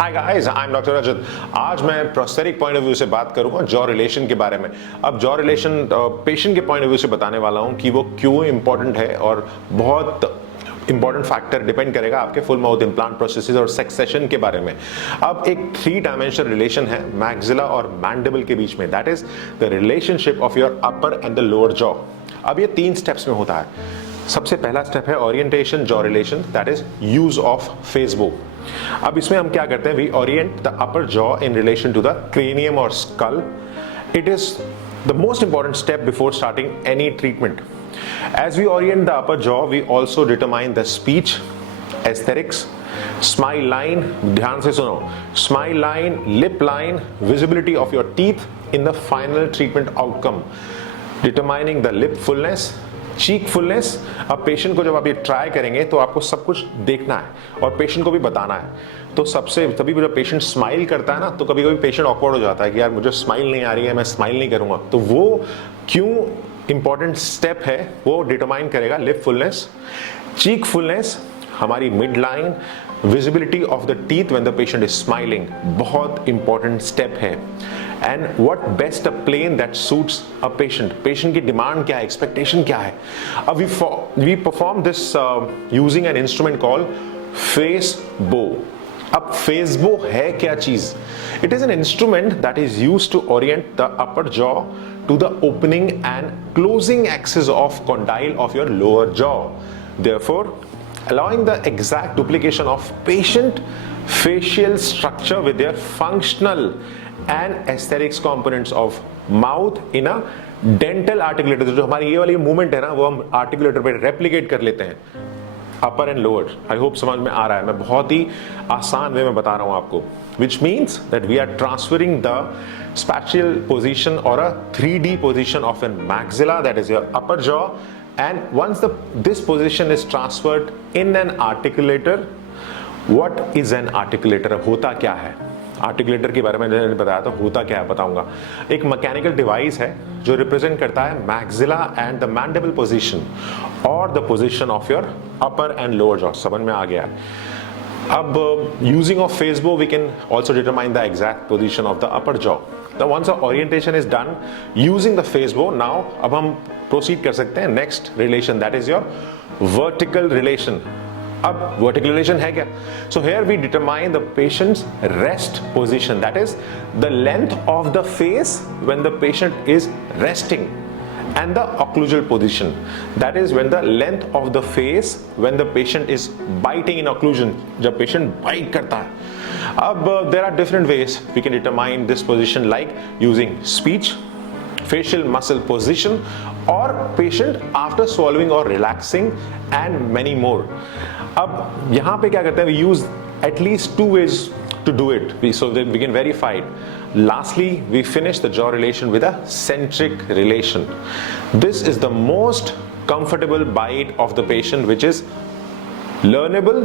Hi guys, I am doctor Rajat. आज मैं prosthetic point of view से बात करूंगा जॉ रिलेशन के बारे में। अब जॉ रिलेशन पेशेंट के पॉइंट ऑफ व्यू से बताने वाला हूं कि वो क्यों इंपॉर्टेंट है और बहुत इंपॉर्टेंट फैक्टर डिपेंड करेगा आपके फुल माउथ इम्प्लांट प्रोसेसेस और सक्सेशन के बारे में। अब एक 3 डायमेंशनल रिलेशन है मैक्सिला और मैंडिबल के बीच में, that is the relationship of your upper and the lower jaw. अब ये 3 स्टेप्स में होता है। सबसे पहला स्टेप है orientation jaw relation, that is use of facebow. अब इसमें हम क्या करते हैं, we orient the upper jaw in relation to the cranium और skull. It is the most important step before starting any treatment. As we orient the upper jaw, we also determine the speech, aesthetics, smile line, ध्यान से सुनो, smile line, lip line, visibility of your teeth in the final treatment outcome, determining the lip fullness, cheek fullness. अब patient को जब आप ये try करेंगे तो आपको सब कुछ देखना है और पेशेंट को भी बताना है। तो सबसे तभी जब पेशेंट स्माइल करता है ना, तो कभी कभी पेशेंट ऑकवर्ड हो जाता है कि यार मुझे स्माइल नहीं आ रही है, मैं स्माइल नहीं करूंगा। तो वो क्यों इंपॉर्टेंट स्टेप है वो डिटरमाइन करेगा लिप फुलनेस, चीक फुलनेस, हमारी midline, visibility of the teeth when the patient is smiling, बहुत इंपॉर्टेंट स्टेप है। And what best a plane that suits a patient, patient की डिमांड क्या है, expectation क्या है। अब we perform this using an instrument called facebow. अब facebow है क्या चीज? It is an instrument that is used to orient the upper jaw to the opening and closing axis of condyle of your lower jaw, therefore allowing the exact duplication of patient facial structure with their functional and aesthetics components of mouth in a dental articulator. जो हमारी ये वाली movement है ना, वो हम articulator पे replicate कर लेते हैं, अपर एंड लोअर। आई होप समझ में आ रहा है, मैं बहुत ही आसान वे में बता रहा हूं आपको। Which means that we are transferring the spatial position or a 3D position of a maxilla, that is your upper jaw, and once this position is transferred in an articulator. What is an articulator? अब होता क्या है articulator के बारे में मैंने बताया, तो होता क्या है बताऊंगा। एक मैकेनिकल डिवाइस है जो रिप्रेजेंट करता है maxilla and the mandible position और the position of your upper and lower jaw. समझ में आ गया है? अब using of Facebow we can also determine the exact position of the upper jaw. Now once our orientation is done using the Facebow, now अब हम proceed कर सकते हैं next relation, that is your vertical relation. अब vertical relation है क्या? So here we determine the patient's rest position, that is the length of the face when the patient is resting, and the occlusal position, that is when the length of the face when the patient is biting in occlusion, जब patient bite करता है। अब there are different ways we can determine this position, like using speech, facial muscle position, or patient after swallowing or relaxing, and many more. अब यहाँ पे क्या करते हैं, we use at least 2 ways to do it, so that we can verify it. Lastly, we finish the jaw relation with a centric relation. This is the most comfortable bite of the patient, which is learnable,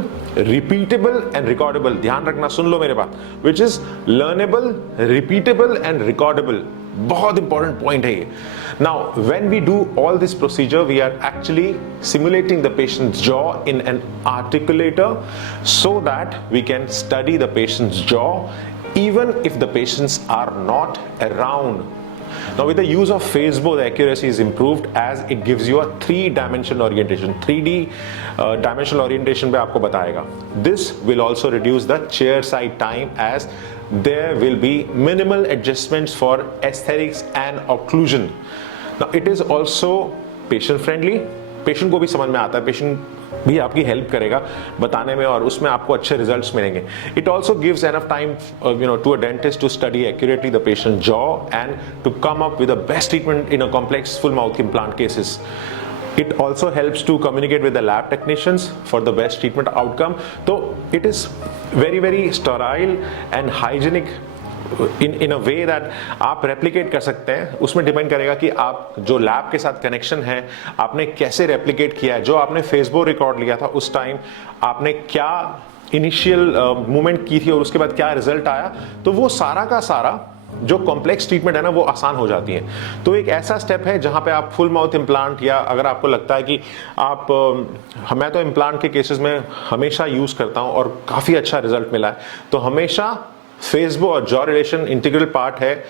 repeatable and recordable. ध्यान रखना, सुन लो मेरे बात, which is learnable, repeatable and recordable. बहुत important point है ये। Now, when we do all this procedure, we are actually simulating the patient's jaw in an articulator so that we can study the patient's jaw even if the patients are not around. Now with the use of Facebow, the accuracy is improved as it gives you a 3-dimensional orientation. 3D dimensional orientation पे आपको बताएगा. This will also reduce the chair side time as there will be minimal adjustments for aesthetics and occlusion. Now it is also patient friendly. Patient को भी समझ में आता है, patient भी आपकी हेल्प करेगा बताने में और उसमें आपको अच्छे रिजल्ट्स मिलेंगे। It also gives enough time to a dentist to study accurately the patient jaw and to come up with the best treatment in a complex full mouth implant cases. It also helps to communicate with the lab technicians for the best treatment outcome. So it is very very sterile and hygienic in a way that आप replicate कर सकते हैं. उसमें depend करेगा कि आप जो lab के साथ कनेक्शन है आपने कैसे रेप्लिकेट किया है. जो आपने फेसबो रिकॉर्ड लिया था उस टाइम आपने क्या इनिशियल मूवमेंट की थी और उसके बाद क्या रिजल्ट आया, तो वो सारा का सारा जो कॉम्प्लेक्स ट्रीटमेंट है ना वो आसान हो जाती है। तो एक ऐसा स्टेप है जहां पे आप फुल माउथ इम्प्लांट, या अगर आपको लगता है कि आप मैं तो इम्प्लांट के केसेस में हमेशा यूज करता हूं और काफी अच्छा रिजल्ट मिला है, तो हमेशा फेसबो और जॉ रिलेशन इंटीग्रल पार्ट है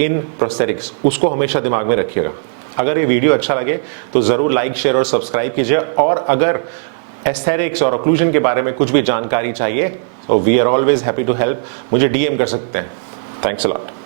इन प्रोस्थेटिक्स, उसको हमेशा दिमाग में रखिएगा। अगर ये वीडियो अच्छा लगे तो जरूर लाइक, शेयर और सब्सक्राइब कीजिए, और अगर एस्थेटिक्स और ऑक्लूजन के बारे में कुछ भी जानकारी चाहिए तो we are always happy to help, मुझे डीएम कर सकते हैं। Thanks a lot.